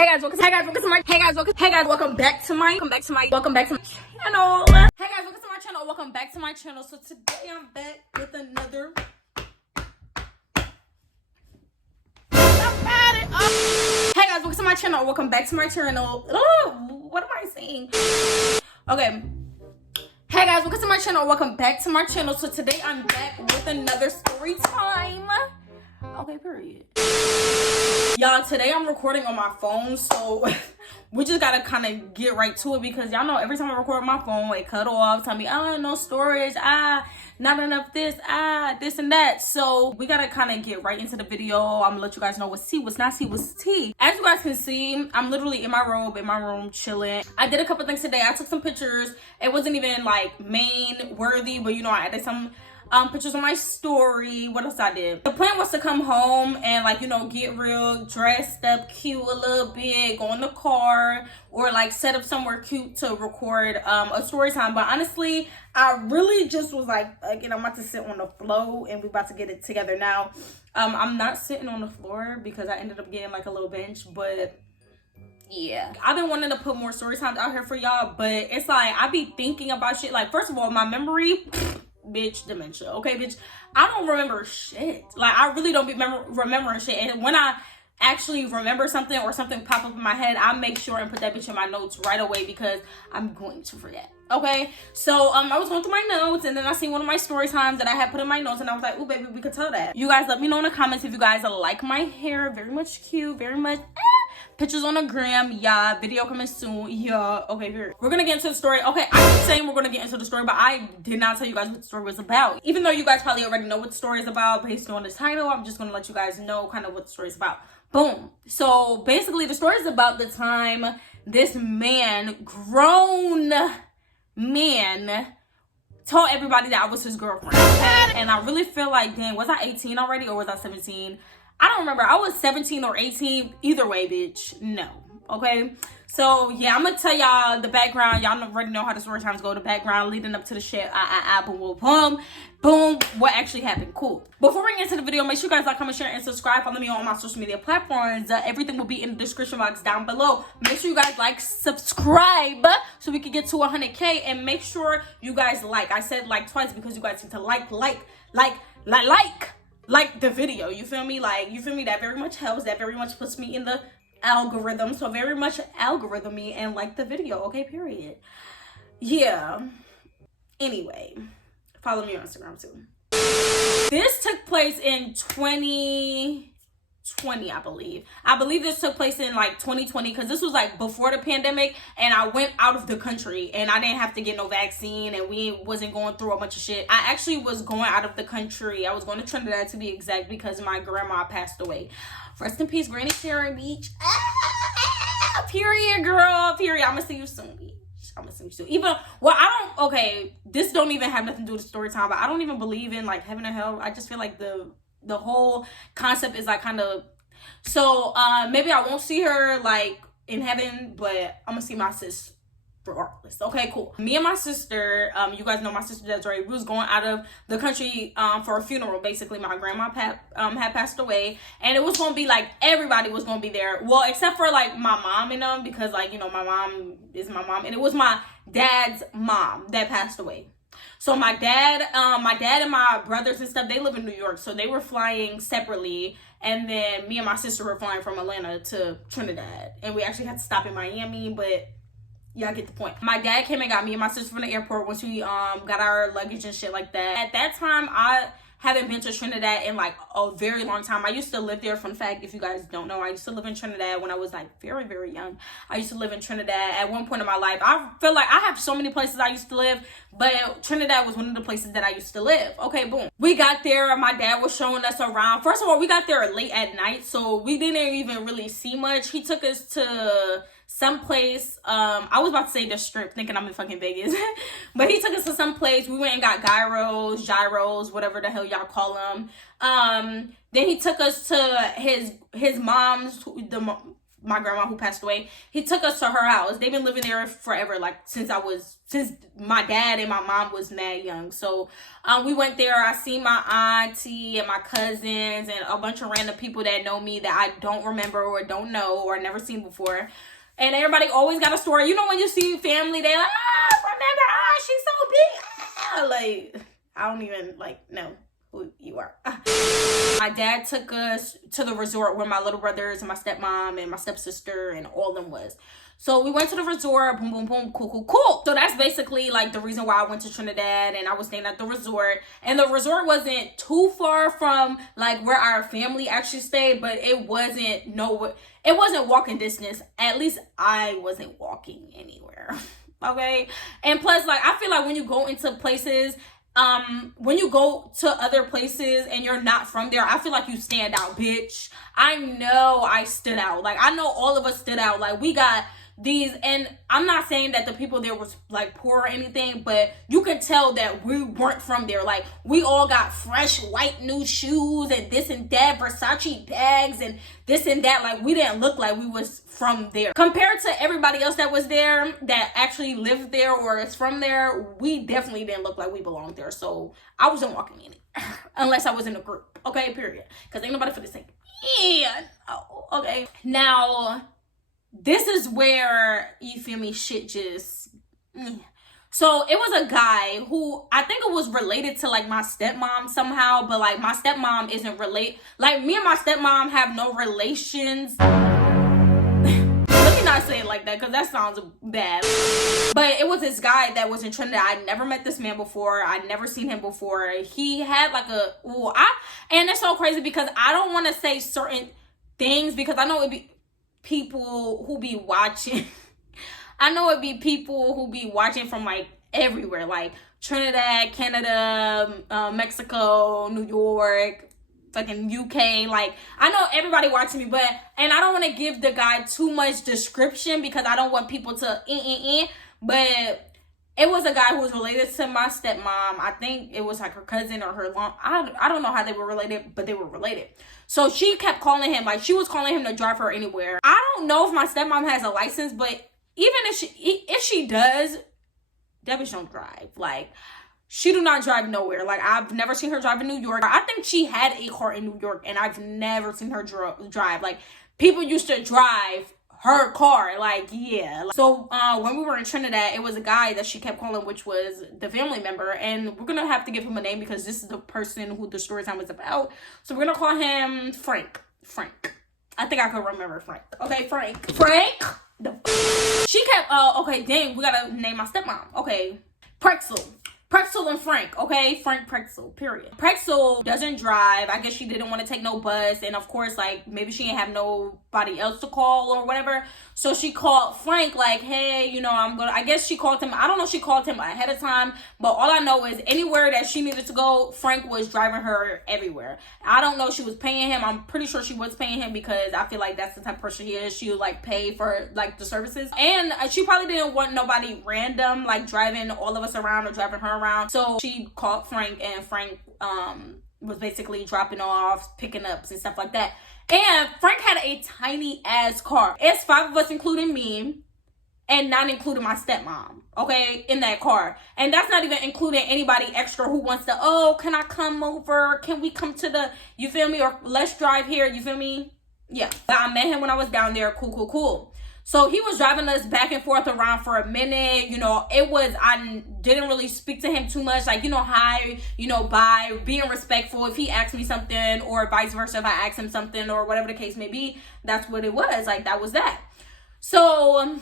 Hey guys, welcome to my channel. Hey guys, welcome back to my channel. So today I'm back with another Hey guys, welcome to my channel. Welcome back to my channel. Oh, what am I saying? Okay. Hey guys, welcome to my channel. Welcome back to my channel. So today I'm back with another story time. Okay, period. Y'all, today I'm recording on my phone, so we just gotta kind of get right to it because y'all know every time I record my phone, it cut off, tell me, no storage, not enough this, this and that. So we gotta kind of get right into the video. I'm gonna let you guys know what's tea, what's not tea, what's tea. As you guys can see, I'm literally in my robe, in my room, chilling. I did a couple things today. I took some pictures. It wasn't even like main worthy, but you know, I added some pictures on my story. What else I did? The plan was to come home and like, you know, get real dressed up cute a little bit, go in the car or like set up somewhere cute to record a story time. But honestly, I really just was like, again, I'm about to sit on the floor and we about to get it together now. I'm not sitting on the floor because I ended up getting like a little bench, but yeah, I've been wanting to put more story times out here for y'all, but it's like I be thinking about shit. Like, first of all, my memory, bitch, dementia. Okay, bitch, I don't remember shit. Like, I really don't be remembering shit. And when I actually remember something or something pop up in my head, I make sure and put that bitch in my notes right away because I'm going to forget. Okay, so I was going through my notes and then I seen one of my story times that I had put in my notes and I was like, oh baby, we could tell that. You guys let me know in the comments if you guys like my hair. Very much cute, very much pictures on the gram, yeah. Video coming soon, yeah. Okay, period. We're gonna get into the story. Okay, I keep saying we're gonna get into the story, but I did not tell you guys what the story was about. Even though you guys probably already know what the story is about based on the title, I'm just gonna let you guys know kind of what the story is about. Boom. So basically the story is about the time this man, grown man, told everybody that I was his girlfriend. Okay? And I really feel like, dang, was I 18 already or was I 17? I don't remember. I was 17 or 18. Either way, bitch. No. Okay? So, yeah, I'm going to tell y'all the background. Y'all already know how the story times go. The background leading up to the shit. Boom, boom, boom. Boom. What actually happened. Cool. Before we get into the video, make sure you guys like, comment, share, and subscribe. Follow me on all my social media platforms. Everything will be in the description box down below. Make sure you guys like, subscribe, so we can get to 100K. And make sure you guys like. I said like twice because you guys need to like the video. You feel me? Like, you feel me? That very much helps. That very much puts me in the algorithm. So very much algorithm me and like the video. Okay, period. Yeah. Anyway, follow me on Instagram too. This took place in 2020, I believe. I believe this took place in like 2020 because this was like before the pandemic and I went out of the country and I didn't have to get no vaccine and we wasn't going through a bunch of shit. I actually was going out of the country. I was going to Trinidad to be exact because my grandma passed away. Rest in peace, Granny Sharon Beach. Period, girl. Period. I'm gonna see you soon, bitch. I'm gonna see you soon. Even, well, okay, this don't even have nothing to do with story time, but I don't even believe in like heaven or hell. I just feel like the whole concept is like kind of, so maybe I won't see her like in heaven, but I'm gonna see my sis regardless. Okay, cool. Me and my sister, you guys know my sister Desiree, we was going out of the country for a funeral. Basically, my grandma had passed away, and it was gonna be like everybody was gonna be there, well, except for like my mom and them, because like, you know, my mom is my mom and it was my dad's mom that passed away. So my dad and my brothers and stuff, they live in New York, so they were flying separately, and then me and my sister were flying from Atlanta to Trinidad, and we actually had to stop in Miami, but y'all get the point. My dad came and got me and my sister from the airport once we got our luggage and shit like that. At that time, I haven't been to Trinidad in like a very long time. I used to live there. Fun fact, if you guys don't know, I used to live in Trinidad when I was like very, very young. I used to live in Trinidad at one point in my life. I feel like I have so many places I used to live, but Trinidad was one of the places that I used to live. Okay, boom. We got there. My dad was showing us around. First of all, we got there late at night, so we didn't even really see much. He took us to some place, I was about to say the Strip, thinking I'm in fucking Vegas, but he took us to some place. We went and got gyros, whatever the hell y'all call them. Then he took us to his mom's, my grandma who passed away. He took us to her house. They've been living there forever, like since my dad and my mom was mad young. So we went there. I seen my auntie and my cousins and a bunch of random people that know me that I don't remember or don't know or never seen before. And everybody always got a story. You know, when you see family, they're like, remember, she's so big. Like, I don't even, like, know who you are. My dad took us to the resort where my little brothers and my stepmom and my stepsister and all of them was. So we went to the resort, boom, boom, boom, cool, cool, cool. So that's basically like the reason why I went to Trinidad, and I was staying at the resort. And the resort wasn't too far from like where our family actually stayed, but it wasn't walking distance. At least I wasn't walking anywhere. Okay. And plus, like, I feel like when you go into places, when you go to other places and you're not from there, I feel like you stand out, bitch. I know I stood out. Like, I know all of us stood out. Like, we got these, and I'm not saying that the people there was like poor or anything, but you could tell that we weren't from there. Like, we all got fresh white new shoes and this and that, Versace bags and this and that. Like, we didn't look like we was from there compared to everybody else that was there that actually lived there or is from there. We definitely didn't look like we belonged there. So I wasn't walking in it unless I was in a group. Okay, period. Because ain't nobody for the same. Yeah. Oh, okay. Now, this is where, you feel me, shit just... So it was a guy who I think it was related to like my stepmom somehow, but like my stepmom isn't related. Like, me and my stepmom have no relations. Let me not say it like that because that sounds bad. But it was this guy that was in Trinidad. I'd never met this man before. I'd never seen him before. He had like and it's so crazy because I don't want to say certain things because I know it'd be people who be watching. I know it'd be people who be watching from like everywhere, like Trinidad, Canada, Mexico, New York, fucking UK. Like, I know everybody watching me, and I don't want to give the guy too much description because I don't want people to but it was a guy who was related to my stepmom. I think it was like her cousin or her I don't know how they were related, but they were related. So she kept calling him, like she was calling him to drive her anywhere. I don't know if my stepmom has a license, but even if she does, that bitch don't drive. Like, she do not drive nowhere. Like, I've never seen her drive in New York. I think she had a car in New York, and I've never seen her drive. Like, people used to drive her car. Like, yeah. So, when we were in Trinidad, it was a guy that she kept calling, which was the family member. And we're going to have to give him a name because this is the person who the story time is about. So, we're going to call him Frank. Frank. I think I could remember Frank. Okay, Frank. Frank? She kept, okay, dang, we got to name my stepmom. Okay. Pretzel and Frank, okay? Frank Pretzel, period. Pretzel doesn't drive. I guess she didn't want to take no bus. And of course, like, maybe she didn't have nobody else to call or whatever. So she called Frank, like, hey, you know, I guess she called him. I don't know if she called him ahead of time. But all I know is anywhere that she needed to go, Frank was driving her everywhere. I don't know if she was paying him. I'm pretty sure she was paying him because I feel like that's the type of person she is. She would, like, pay for, like, the services. And she probably didn't want nobody random, like, driving all of us around or driving her around. So she called Frank, and Frank was basically dropping off, picking ups and stuff like that. And Frank had a tiny ass car. It's 5 of us, including me, and not including my stepmom, okay, in that car. And that's not even including anybody extra who wants to, oh, can I come over? Can we come to the, you feel me? Or let's drive here, you feel me? Yeah. I met him when I was down there. Cool. So he was driving us back and forth around for a minute. You know, I didn't really speak to him too much. Like, you know, hi, you know, bye, being respectful. If he asked me something or vice versa, if I asked him something or whatever the case may be, that's what it was. Like, that was that. So,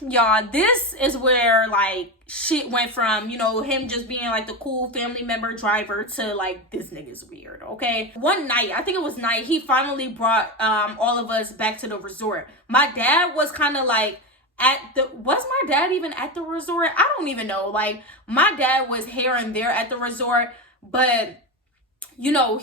y'all, this is where, like, shit went from, you know, him just being, like, the cool family member driver to, like, this nigga's weird, okay? One night, I think it was night, he finally brought all of us back to the resort. My dad was kind of, like, was my dad even at the resort? I don't even know. Like, my dad was here and there at the resort, but... you know,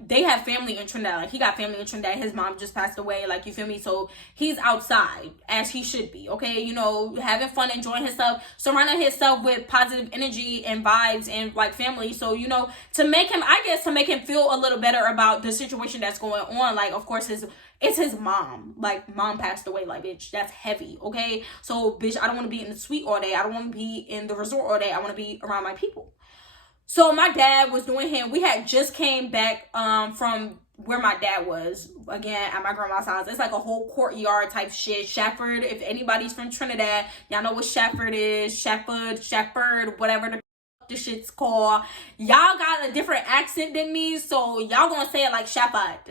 they have family in Trinidad. Like, he got family in Trinidad. His mom just passed away. Like, you feel me? So, he's outside, as he should be, okay? You know, having fun, enjoying himself, surrounding himself with positive energy and vibes and, like, family. So, you know, to make him feel a little better about the situation that's going on. Like, of course, It's his mom. Like, mom passed away. Like, bitch, that's heavy, okay? So, bitch, I don't want to be in the suite all day. I don't want to be in the resort all day. I want to be around my people. So, my dad was doing him. We had just came back from where my dad was, again, at my grandma's house. It's like a whole courtyard type shit. Shafford, if anybody's from Trinidad, y'all know what Shafford is. Shafford, whatever the shit's called. Y'all got a different accent than me, so y'all gonna say it like Shafford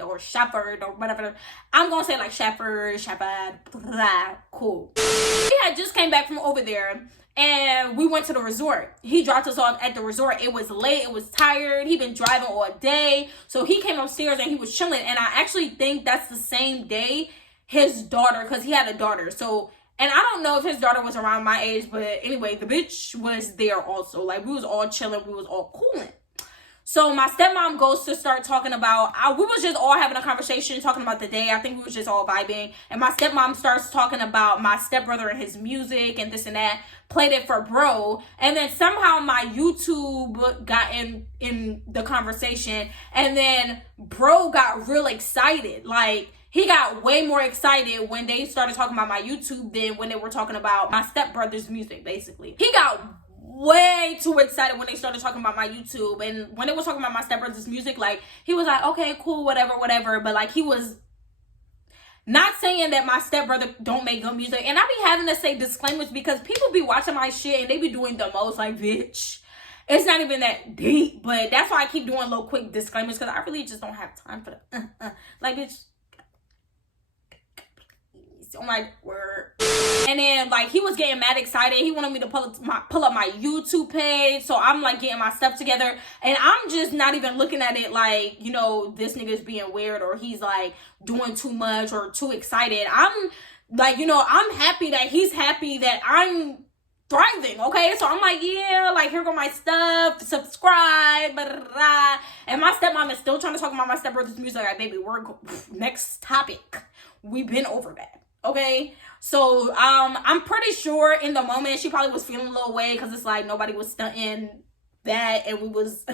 or whatever. I'm gonna say it like Shafford, blah, cool. We had just came back from over there, and we went to the resort. He dropped us off at the resort. It was late. It was tired. He been driving all day, so he came upstairs and he was chilling. And I actually think that's the same day his daughter, because he had a daughter, so. And I don't know if his daughter was around my age, but anyway, the bitch was there also. Like, we was all chilling. We was all cooling. So my stepmom goes to start talking about, we was just all having a conversation, talking about the day. I think we was just all vibing. And my stepmom starts talking about my stepbrother and his music and this and that. Played it for bro. And then somehow my YouTube got in the conversation. And then bro got real excited. Like, he got way more excited when they started talking about my YouTube than when they were talking about my stepbrother's music, basically. He got way too excited when they started talking about my YouTube. And when they were talking about my stepbrother's music, like, he was like, okay, cool, whatever. But, like, he was not saying that my stepbrother don't make good music. And I be having to say disclaimers because people be watching my shit and they be doing the most, like, bitch. It's not even that deep, but that's why I keep doing little quick disclaimers, because I really just don't have time for the like, bitch. Oh my word. And then, like, he was getting mad excited. He wanted me to pull up my YouTube page. So I'm like getting my stuff together, and I'm just not even looking at it like, you know, this nigga's being weird or he's like doing too much or too excited. I'm like, you know, I'm happy that he's happy that I'm thriving, okay? So I'm like, yeah, like, here go my stuff, subscribe, blah, blah, blah. And my stepmom is still trying to talk about my stepbrother's music. Like, baby, next topic. We've been over that. Okay, so I'm pretty sure in the moment she probably was feeling a little way because it's like nobody was stunting that and we was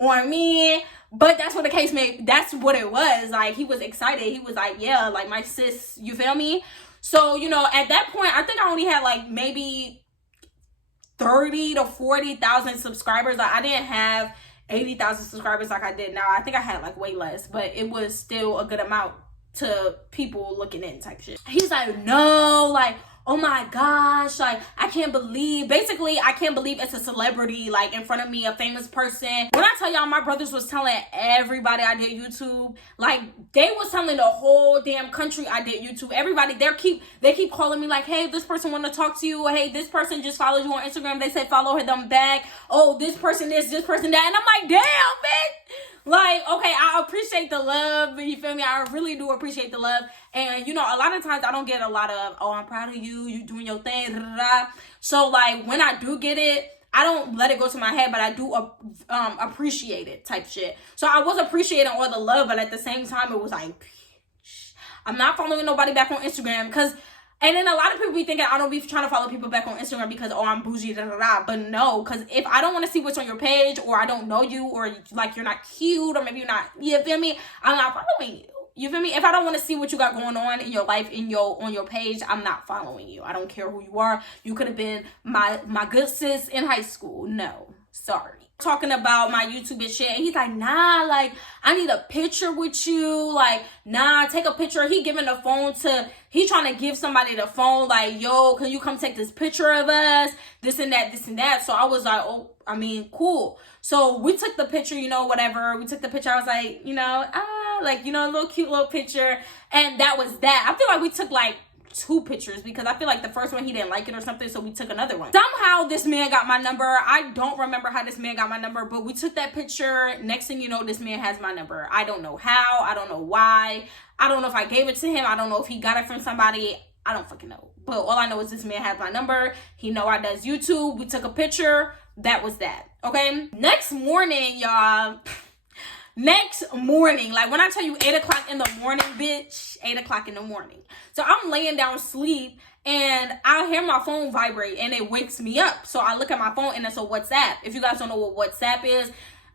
on me. But that's what the case may, that's what it was. Like, he was excited. He was like, yeah, like, my sis, you feel me? So, you know, at that point, I think I only had like maybe 30 to 40,000 subscribers. Like, I didn't have 80,000 subscribers like I did now. I think I had like way less, but it was still a good amount to people looking in type shit. He's like, no, like, oh my gosh, like, I can't believe it's a celebrity, like, in front of me, a famous person. When I tell y'all, my brothers was telling everybody I did YouTube. Like, they was telling the whole damn country I did YouTube. Everybody, they keep calling me like, hey, this person want to talk to you. Hey, this person just followed you on Instagram. They said follow them back. Oh, this person this person that. And I'm like, damn, bitch. Like, okay, I appreciate the love, you feel me? I really do appreciate the love. And, you know, a lot of times I don't get a lot of, oh, I'm proud of you, you doing your thing, da, da, da. So, like, when I do get it, I don't let it go to my head, but I do appreciate it type shit. So I was appreciating all the love, but at the same time, it was like, I'm not following nobody back on Instagram, because... And then a lot of people be thinking I don't be trying to follow people back on Instagram because, oh, I'm bougie, da da da. But no, because if I don't want to see what's on your page, or I don't know you, or like you're not cute, or maybe you're not, you feel me? I'm not following you. You feel me? If I don't want to see what you got going on in your life, on your page, I'm not following you. I don't care who you are. You could have been my good sis in high school. No, sorry. Talking about my YouTube and shit, and he's like, nah, like, I need a picture with you, like, nah, take a picture. He giving the phone to, he trying to give somebody the phone, like, yo, can you come take this picture of us, this and that. So I was like, oh, I mean, cool. So we took the picture, you know, whatever. We took the picture. I was like, you know, like, you know, a little cute little picture. And that was that. I feel like we took like 2 pictures because I feel like the first one he didn't like it or something, so we took another one. Somehow this man got my number. I don't remember how this man got my number, but we took that picture. Next thing you know, this man has my number. I don't know how. I don't know why. I don't know if I gave it to him. I don't know if he got it from somebody. I don't fucking know. But all I know is this man has my number. He know I does YouTube. We took a picture. That was that. Okay. Next morning, y'all. Next morning, like when I tell you 8 o'clock in the morning, bitch, 8 o'clock in the morning. So I'm laying down sleep and I hear my phone vibrate and it wakes me up. So I look at my phone and it's a WhatsApp. If you guys don't know what WhatsApp is,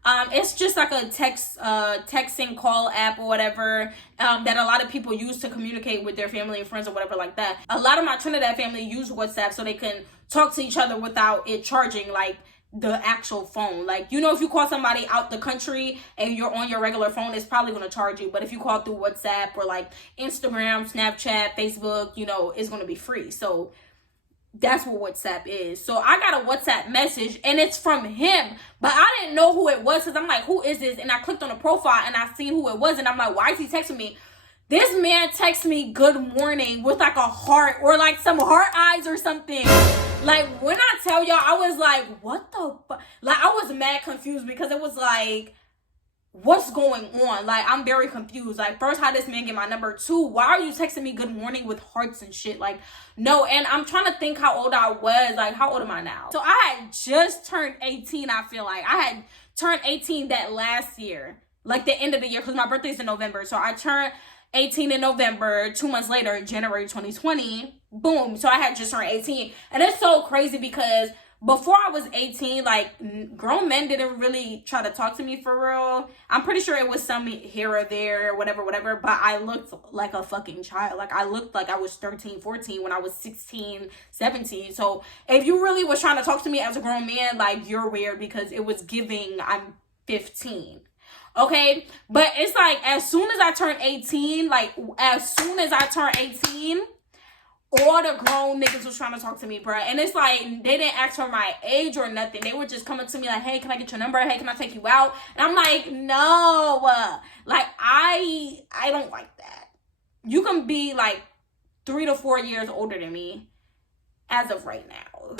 It's just like a texting call app or whatever, that a lot of people use to communicate with their family and friends or whatever like that. A lot of my Trinidad family use WhatsApp so they can talk to each other without it charging like the actual phone. Like, you know, if you call somebody out the country and you're on your regular phone, it's probably going to charge you. But if you call through WhatsApp or like Instagram, Snapchat, Facebook, you know, it's going to be free. So that's what WhatsApp is. So I got a WhatsApp message and it's from him, but I didn't know who it was because I'm like, who is this? And I clicked on the profile and I seen who it was and I'm like, why is he texting me? This man texted me good morning with like a heart or like some heart eyes or something. Like, when I tell y'all, I was like, what the fuck? Like, I was mad confused because it was like, what's going on? Like, I'm very confused. Like, first, how this man get my number? Two, why are you texting me good morning with hearts and shit? Like, no. And I'm trying to think how old I was. Like, how old am I now? So I had just turned 18, I feel like. I had turned 18 that last year. Like, the end of the year, because my birthday's in November. So I turned 18 in November. 2 months later, January 2020, boom. So I had just turned 18. And it's so crazy because before I was 18, like, grown men didn't really try to talk to me for real. I'm pretty sure it was some here or there, whatever, but I looked like a fucking child. Like, I looked like I was 13, 14 when I was 16, 17. So if you really was trying to talk to me as a grown man, like, you're weird because it was giving I'm 15. Okay, but it's like as soon as I turned 18, all the grown niggas was trying to talk to me, bro. And it's like they didn't ask for my age or nothing. They were just coming to me like, hey, can I get your number? Hey, can I take you out? And I'm like, no. Like, I don't like that. You can be like 3 to 4 years older than me as of right now.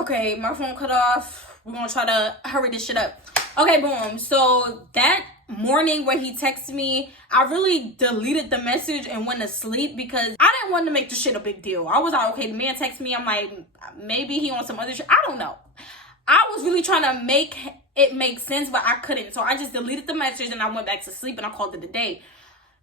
Okay, my phone cut off. We're gonna try to hurry this shit up. Okay, boom. So that morning when he texted me, I really deleted the message and went to sleep because I didn't want to make the shit a big deal. I was like, okay, the man texted me. I'm like, maybe he on some other shit. I don't know. I was really trying to make it make sense, but I couldn't. So I just deleted the message and I went back to sleep and I called it a day.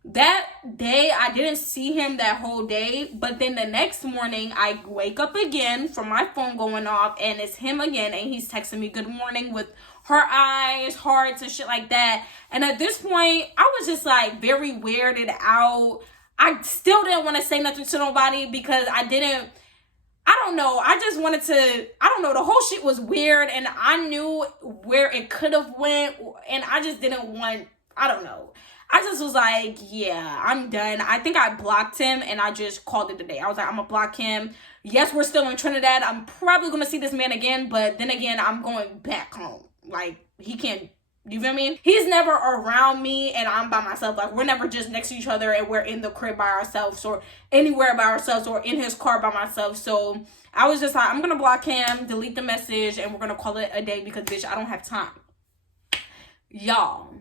That day, I didn't see him that whole day, but then the next morning, I wake up again from my phone going off, and it's him again, and he's texting me good morning with heart eyes, hearts, and shit like that. And at this point, I was just, like, very weirded out. I still didn't want to say nothing to nobody because I don't know. I just wanted to, I don't know. The whole shit was weird, and I knew where it could have went, and I just didn't want, I don't know. I just was like, yeah, I'm done. I think I blocked him and I just called it a day. I was like, I'm going to block him. Yes, we're still in Trinidad. I'm probably going to see this man again. But then again, I'm going back home. Like, he can't, you feel me? He's never around me and I'm by myself. Like, we're never just next to each other and we're in the crib by ourselves or anywhere by ourselves or in his car by myself. So I was just like, I'm going to block him, delete the message, and we're going to call it a day because, bitch, I don't have time. Y'all.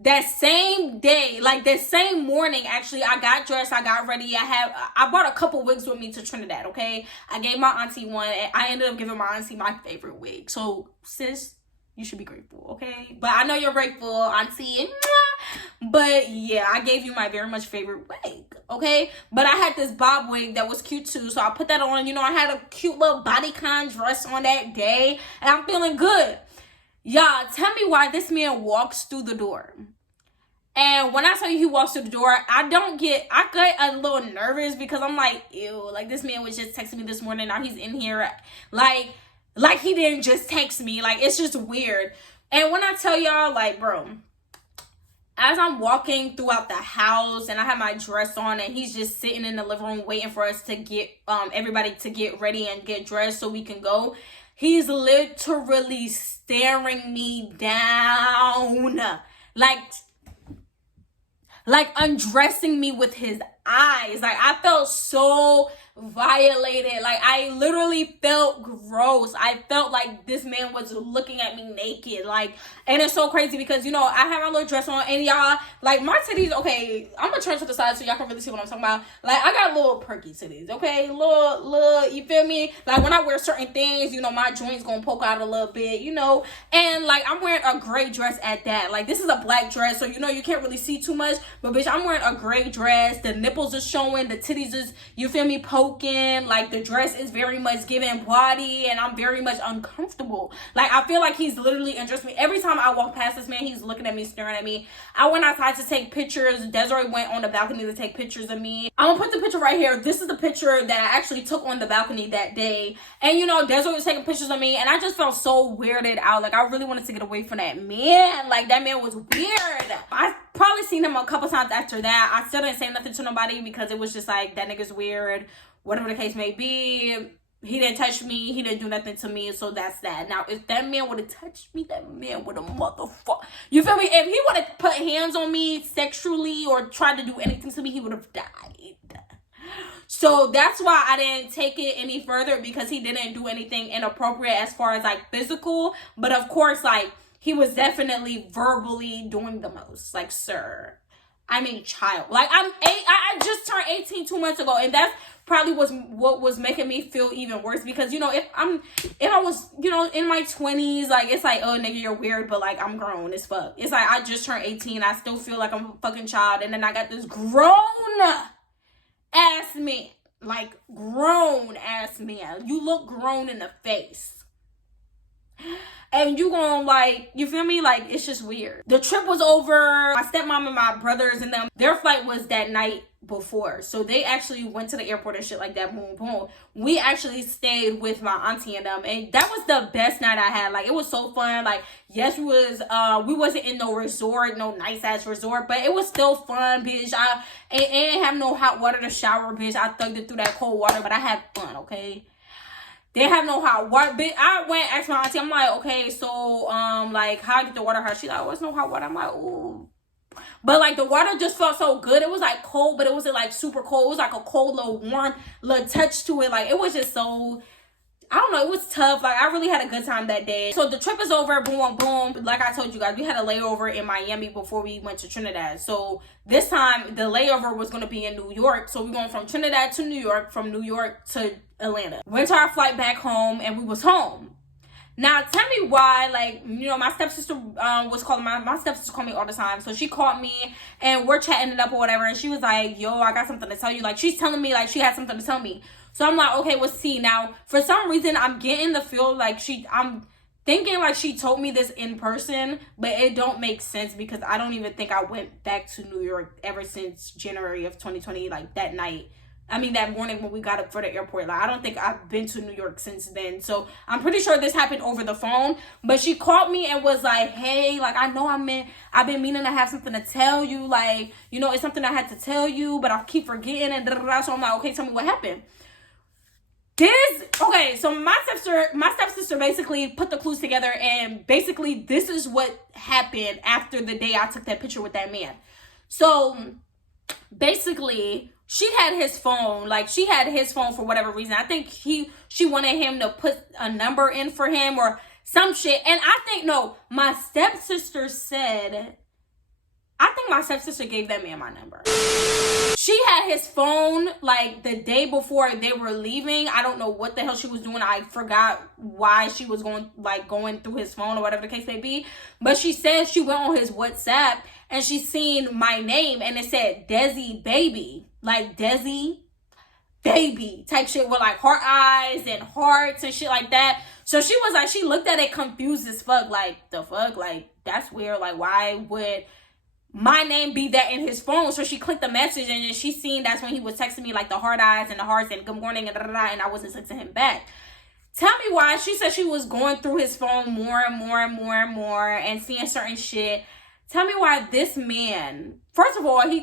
That same day, like that same morning, actually, I got dressed, I got ready. I brought a couple wigs with me to Trinidad, okay? I gave my auntie one, and I ended up giving my auntie my favorite wig. So, sis, you should be grateful, okay? But I know you're grateful, auntie. But yeah, I gave you my very much favorite wig, okay? But I had this bob wig that was cute too, so I put that on. You know, I had a cute little bodycon dress on that day, and I'm feeling good. Y'all, tell me why this man walks through the door. And when I tell you he walks through the door, I get a little nervous because I'm like, ew, like this man was just texting me this morning. Now he's in here. Like he didn't just text me. Like, it's just weird. And when I tell y'all, like, bro, as I'm walking throughout the house and I have my dress on and he's just sitting in the living room waiting for us to get, everybody to get ready and get dressed so we can go. He's literally staring me down, like undressing me with his eyes. Like, I felt so violated. Like, I literally felt gross. I felt like this man was looking at me naked. Like, and it's so crazy because, you know, I have my little dress on and y'all, like, my titties, okay, I'm gonna turn to the side so y'all can really see what I'm talking about. Like, I got little perky titties, okay? Little, you feel me? Like, when I wear certain things, you know, my joints gonna poke out a little bit, you know? And, like, I'm wearing a gray dress at that. Like, this is a black dress, so, you know, you can't really see too much. But, bitch, I'm wearing a gray dress. The nipples are showing. The titties is, you feel me, poking. broken. Like, the dress is very much giving body, and I'm very much uncomfortable. Like, I feel like he's literally interested me. Every time I walk past this man, he's looking at me, staring at me. I went outside to take pictures. Desiree went on the balcony to take pictures of me. I'm gonna put the picture right here. This is the picture that I actually took on the balcony that day. And, you know, Desiree was taking pictures of me, and I just felt so weirded out. Like, I really wanted to get away from that man. Like, that man was weird. I probably seen him a couple times after that. I still didn't say nothing to nobody because it was just like, that nigga's weird. Whatever the case may be. He didn't touch me. He didn't do nothing to me. So that's that. Now, if that man would have touched me, that man would have motherfucker. You feel me? If he would have put hands on me sexually or tried to do anything to me, he would have died. So that's why I didn't take it any further, because he didn't do anything inappropriate as far as like physical. But of course, like, he was definitely verbally doing the most. Like, sir, I mean, child. Like, I just turned 18 2 months ago, and that's probably was what was making me feel even worse, because, you know, if I was, you know, in my 20s, like, it's like, oh, nigga, you're weird, but like, I'm grown as fuck. It's like, I just turned 18, I still feel like I'm a fucking child, and then I got this grown ass man, like, grown ass man. You look grown in the face, and you gonna, like, you feel me? Like, it's just weird. The trip was over. My stepmom and my brothers and them, their flight was that night before. So they actually went to the airport and shit like that. Boom, boom. We actually stayed with my auntie and them. And that was the best night I had. Like, it was so fun. Like, yes, we wasn't in no resort, no nice ass resort, but it was still fun, bitch. I ain't have no hot water to shower, bitch. I thugged it through that cold water, but I had fun, okay? They have no hot water. But I went asked my auntie, I'm like, okay, so like, how I get the water hot? She's like, oh, it's no hot water. I'm like, ooh. But like, the water just felt so good. It was like cold, but it wasn't like super cold. It was like a cold little warm little touch to it. Like, it was just so, I don't know, it was tough. Like, I really had a good time that day. So the trip is over. Boom, boom. Like I told you guys, we had a layover in Miami before we went to Trinidad. So this time the layover was going to be in New York. So we're going from Trinidad to New York, from New York to Atlanta. Went to our flight back home, and we was home. Now, tell me why, like, you know, my stepsister was calling, my stepsister called me all the time. So she called me, and we're chatting it up or whatever. And she was like, yo, I got something to tell you. Like, she's telling me, like, she had something to tell me. So I'm like, okay, well, see. Now, for some reason, I'm getting the feel like I'm thinking like she told me this in person, but it don't make sense, because I don't even think I went back to New York ever since January of 2020, like that night. I mean, that morning when we got up for the airport. Like, I don't think I've been to New York since then. So I'm pretty sure this happened over the phone. But she called me and was like, hey, like, I know I've been meaning to have something to tell you. Like, you know, it's something I had to tell you, but I keep forgetting, and da-da-da. So I'm like, okay, tell me what happened. Okay, so my stepsister basically put the clues together, and basically this is what happened after the day I took that picture with that man. So basically, she had his phone. Like, she had his phone for whatever reason. I think she wanted him to put a number in for him or some shit. And I think, no, my stepsister said, I think my stepsister gave that man my number. She had his phone, like, the day before they were leaving. I don't know what the hell she was doing. I forgot why she was going through his phone or whatever the case may be. But she said she went on his WhatsApp, and she seen my name, and it said Desi Baby. Like, Desi Baby type shit with, like, heart eyes and hearts and shit like that. So she was like, she looked at it confused as fuck. Like, the fuck? Like, that's weird. Like, why would my name be that in his phone? So she clicked the message, and then she seen that's when he was texting me, like, the heart eyes and the hearts and good morning and da-da-da, and I wasn't texting him back. Tell me why. She said she was going through his phone more and more and more and more and seeing certain shit. Tell me why this man, first of all, he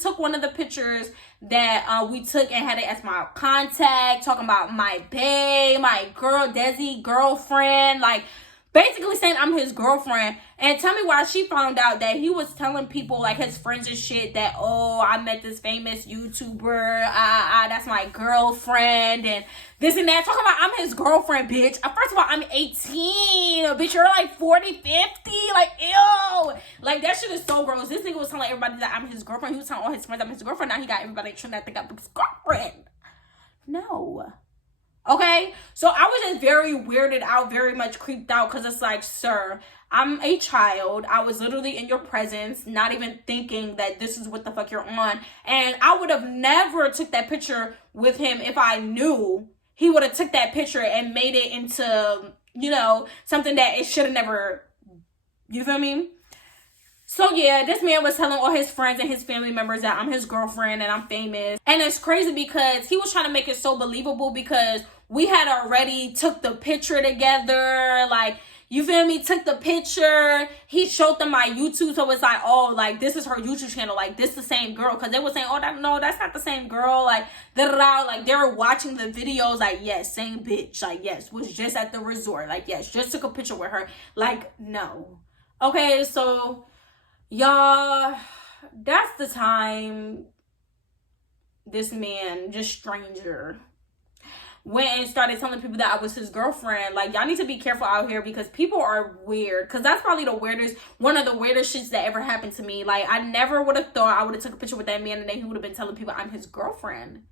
took one of the pictures that we took and had it as my contact, talking about my bae, my girl, Desi girlfriend, like, basically saying I'm his girlfriend. And tell me why she found out that he was telling people, like, his friends and shit, that, oh, I met this famous YouTuber, that's my girlfriend, and this and that. Talking about I'm his girlfriend, bitch. First of all, I'm 18, bitch. You're like 40, 50, like, ew. Like, that shit is so gross. This nigga was telling everybody that I'm his girlfriend. He was telling all his friends I'm his girlfriend. Now he got everybody trying to think I'm his girlfriend. No. Okay, so I was just very weirded out, very much creeped out, because it's like, sir, I'm a child. I was literally in your presence, not even thinking that this is what the fuck you're on. And I would have never took that picture with him if I knew he would have took that picture and made it into, you know, something that it should have never, you feel me? So yeah, this man was telling all his friends and his family members that I'm his girlfriend and I'm famous. And it's crazy because he was trying to make it so believable because we had already took the picture together. Like, you feel me? Took the picture. He showed them my YouTube. So it's like, oh, like, this is her YouTube channel. Like, this the same girl. Because they were saying, oh, no, that's not the same girl. Like, da-da-da. Like, they were watching the videos. Like, yes, same bitch. Like, yes, was just at the resort. Like, yes, just took a picture with her. Like, no. Okay, so, y'all, that's the time this man, just stranger, went and started telling people that I was his girlfriend. Like, y'all need to be careful out here because people are weird. Because that's probably one of the weirdest shits that ever happened to me. Like, I never would have thought I would have took a picture with that man and then he would have been telling people I'm his girlfriend.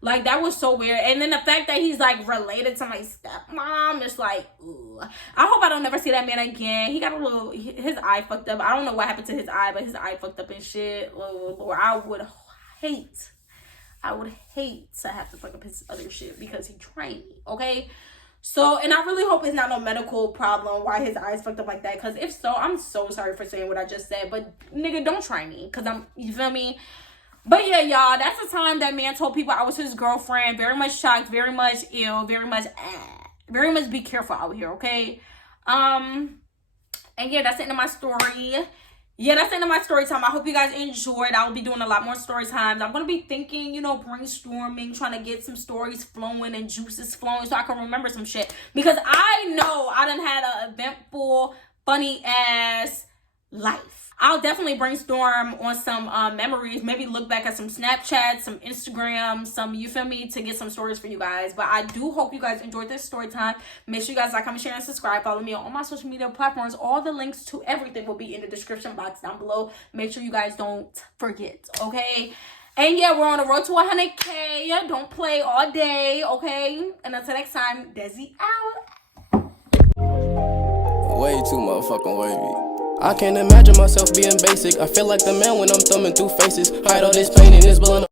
Like, that was so weird. And then the fact that he's, like, related to my stepmom, it's like, ugh. I hope I don't never see that man again. He got his eye fucked up. I don't know what happened to his eye, but his eye fucked up and shit. Lord, I would hate to have to fuck up his other shit because he trained me, okay? So, and I really hope it's not no medical problem why his eyes fucked up like that. Because if so, I'm so sorry for saying what I just said. But, nigga, don't try me. Because you feel me? But yeah, y'all, that's the time that man told people I was his girlfriend. Very much shocked, very much ill, very much be careful out here, okay? And yeah, that's the end of my story. Yeah, that's the end of my story time. I hope you guys enjoyed. I will be doing a lot more story times. I'm going to be thinking, you know, brainstorming, trying to get some stories flowing and juices flowing so I can remember some shit. Because I know I done had an eventful, funny-ass life. I'll definitely brainstorm on some memories. Maybe look back at some Snapchat, some Instagram, some, you feel me, to get some stories for you guys. But I do hope you guys enjoyed this story time. Make sure you guys like, comment, share, and subscribe. Follow me on all my social media platforms. All the links to everything will be in the description box down below. Make sure you guys don't forget, okay? And yeah, we're on the road to 100K. Don't play all day, okay? And until next time, Desi out. Way too motherfucking wavy. I can't imagine myself being basic. I feel like the man when I'm thumbing through faces. Hide all this pain and this blood.